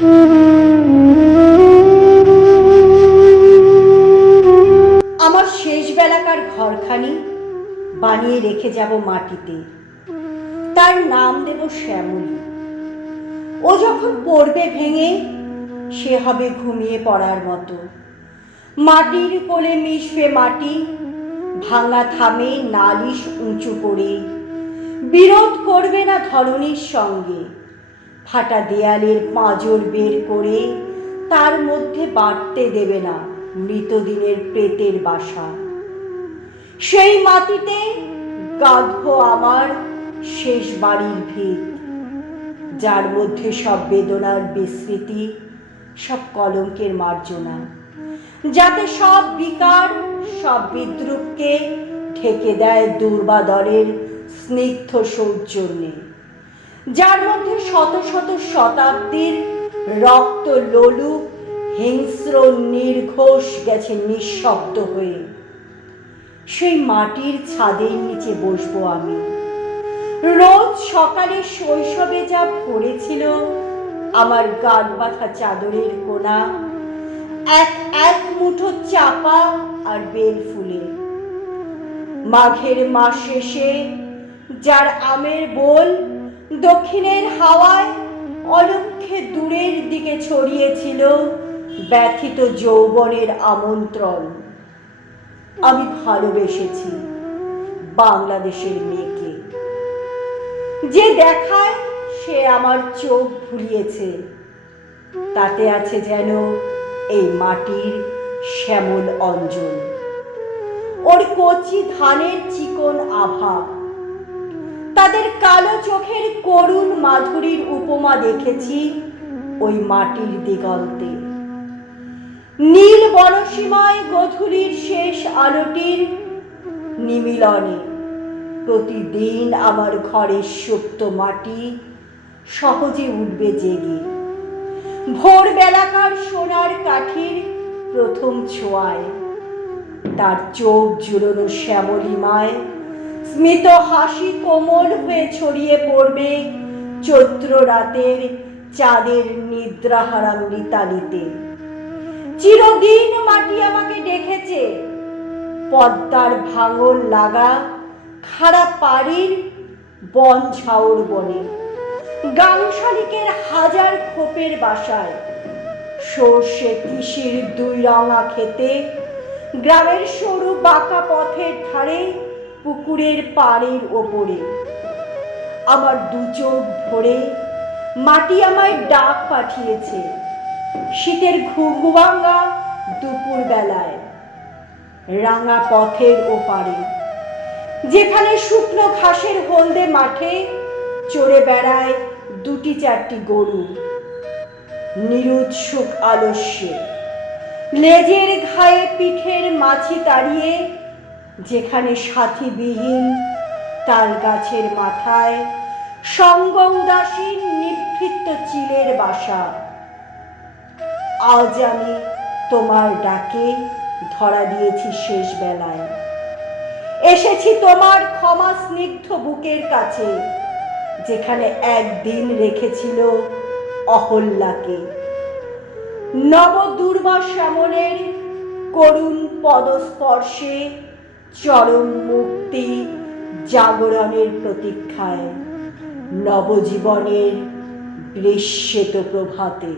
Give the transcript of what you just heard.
আমার শেষ বেলাকার ঘরখানি বানিয়ে রেখে যাব মাটিতে, তার নাম দেব শ্যামলী। ও যখন পড়বে ভেঙে, সে হবে ঘুমিয়ে পড়ার মতো। মাটির কোলে মিশবে মাটি, ভাঙা থামে নালিশ উঁচু করে, বিরোধ করবে না ধরণীর সঙ্গে। ফাটা দেয়ালের পাঁজর বের করে তার মধ্যে বাড়তে দেবে না মৃতদিনের প্রেতের বাসা। সেই মাটিতে গাঁথবো আমার শেষ বাড়ির ভিত, যার মধ্যে সব বেদনার বিস্মৃতি, সব কলঙ্কের মার্জনা, যাতে সব বিকার, সব বিদ্রুপকে ঢেকে দেয় দুর্বাদলের স্নিগ্ধ সৌজন্যে, যার মধ্যে শত শত শতাব্দীর রক্ত লোলুপ হিংস্র নির্ঘোষ গেছে নিঃশব্দ হয়ে। সেই মাটির ছাদের নিচে বসবো আমি। রোজ সকালে শৈশবে যা পড়েছিল আমার গান বাঁধা চাদরের কোনা, এক এক মুঠো চাপা আর বেল ফুলে। মাঘের মাস শেষে যার আমের বোল দক্ষিণের হাওয়ায় অলক্ষ্যে দূরের দিকে ছড়িয়েছিল ব্যথিত যৌবনের আমন্ত্রণ। আমি ভালোবেসেছি বাংলাদেশের মেয়েকে, যে দেখায় সে আমার চোখ ভুলিয়েছে। তাতে আছে যেন এই মাটির শ্যামল অঞ্জন, ওর কচি ধানের চিকন আভা। তাদের কালো চোখের করুণ মাধুরীর উপমা দেখেছি ওই মাটির দিগন্তে। নীল বনসীমায় গধূলির শেষ আলোটির নিমিলনে প্রতিদিন আমার ঘরের সুপ্ত মাটি সহজে উঠবে জেগে। ভোর বেলাকার সোনার কাঠির প্রথম ছোঁয়ায় তার চোখ জুড়োনো শ্যামলিমায় স্মিত হাসি কোমল হয়ে ছড়িয়ে পড়বে চৈত্র রাতের চাঁদের নিদ্রাহারা মিতালিতে। চিরদিন মাটি আমাকে ডেকেছে পদ্মার ভাঙন লাগা খাড়া পাড়ির বন ঝাউর বনে, গাংশালিকের হাজার খোপের বাসায়, সর্ষে তিসির দুই রঙা খেতে, গ্রামের সরু বাঁকা পথের ধারে, পুকুরের পাড়ের ওপরে। আমার দু চোখ ভরে মাটি আমায় ডাক পাঠিয়েছে শীতের ঘুঘুভাঙা দুপুর বেলায়, রাঙা পথের ওপারে, যেখানে শুকনো ঘাসের হলদে মাঠে চড়ে বেড়ায় দুটি চারটি গরু নিরুৎসুক আলস্যে, লেজের ঘায়ে পিঠের মাছি তাড়িয়ে, যেখানে সাথীবিহীন তাল গাছের মাথায় সঙ্গ উদাসীন নিভৃত চিলের বাসা। আজ আমি তোমার ডাকে ধরা দিয়েছি শেষ বেলায়, এসেছি তোমার ক্ষমা স্নিগ্ধ বুকের কাছে, যেখানে একদিন রেখেছিল অহল্যাকে। নব দুর্বা শ্যামলের করুণ পদস্পর্শে চরম মুক্তি জাগরণের প্রতীক্ষায়, নবজীবনের গ্রীষ্মেত প্রভাতে।